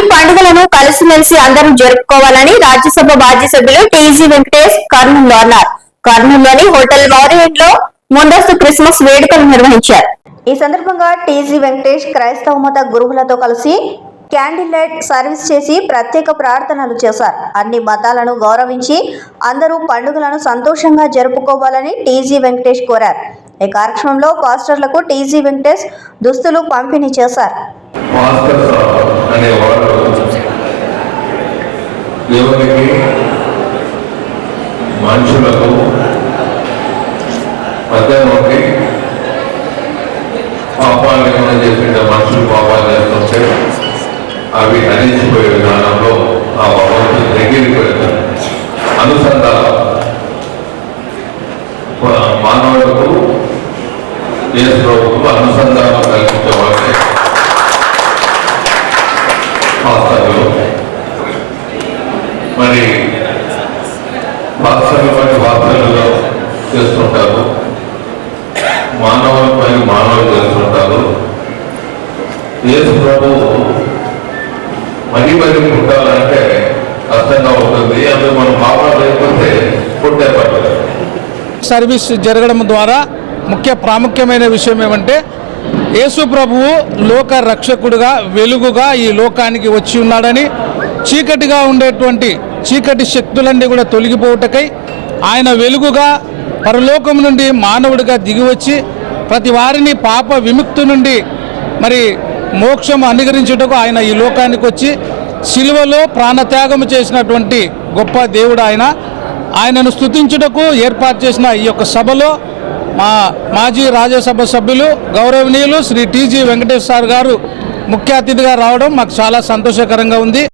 అన్ని పండుగలను కలిసిమెలిసి అందరూ జరుపుకోవాలని రాజ్యసభ మాజీ సభ్యులు టీజీ వెంకటేష్ కర్నూలు అన్నారు కర్నూలులోని హోటల్ మౌర్యంలో ముందస్తు క్రిస్మస్ వేడుకలు నిర్వహించారు. ఈ సందర్భంగా టీజీ వెంకటేష్ క్రైస్తవ మత గురువులతో కలిసి క్యాండిల్ లైట్ సర్వీస్ చేసి ప్రత్యేక ప్రార్థనలు చేశారు. అన్ని మతాలను గౌరవించి అందరూ పండుగలను సంతోషంగా జరుపుకోవాలని టీజీ వెంకటేష్ కోరారు. ఈ కార్యక్రమంలో పాస్టర్లకు టీజీ వెంకటేష్ దుస్తులు పంపిణీ చేశారు. మాస్టర్స్ అనేవాళ్ళు దేవునికి మనుషులకు మధ్య నుండి పాపాలు ఏమైనా చేసిన మనుషులు పాపాలు చేస్తుంటే అవి అందించిపోయే విధానంలో ఆ భగవంతుని దగ్గరికి వెళ్తారు అనుసంధానం మానవులకు ఏ ప్రభుత్వం అనుసంధానం కల్పించే మరి పాస్టర్లు మరి పాస్టర్లు చేస్తుంటారు. మానవులు మానవులు చేస్తుంటారు. యేసు ప్రభు మరీ మరీ పుట్టాలంటే కష్టంగా ఉంటుంది. అందుకు మనం పాపాలు లేకపోతే పుట్టే పట్టదు. సర్వీస్ జరగడం ద్వారా ముఖ్య ప్రాముఖ్యమైన విషయం ఏమంటే యేసు ప్రభువు లోక రక్షకుడుగా వెలుగుగా ఈ లోకానికి వచ్చి ఉన్నాడని చీకటిగా ఉండేటువంటి చీకటి శక్తులన్నీ కూడా తొలగిపోవుటకై ఆయన వెలుగుగా పరలోకం నుండి మానవుడిగా దిగివచ్చి ప్రతి వారిని పాప విముక్తి నుండి మరి మోక్షం అనుగరించుటకు ఆయన ఈ లోకానికి వచ్చి శిలువలో ప్రాణత్యాగం చేసినటువంటి గొప్ప దేవుడు ఆయన. ఆయనను స్తుతించుటకు ఏర్పాటు చేసిన ఈ యొక్క సభలో మా మాజీ రాజ్యసభ సభ్యులు గౌరవనీయులు శ్రీ టీజీ వెంకటేశ్వర సార్ గారు ముఖ్య అతిథిగా రావడం మాకు చాలా సంతోషకరంగా ఉంది.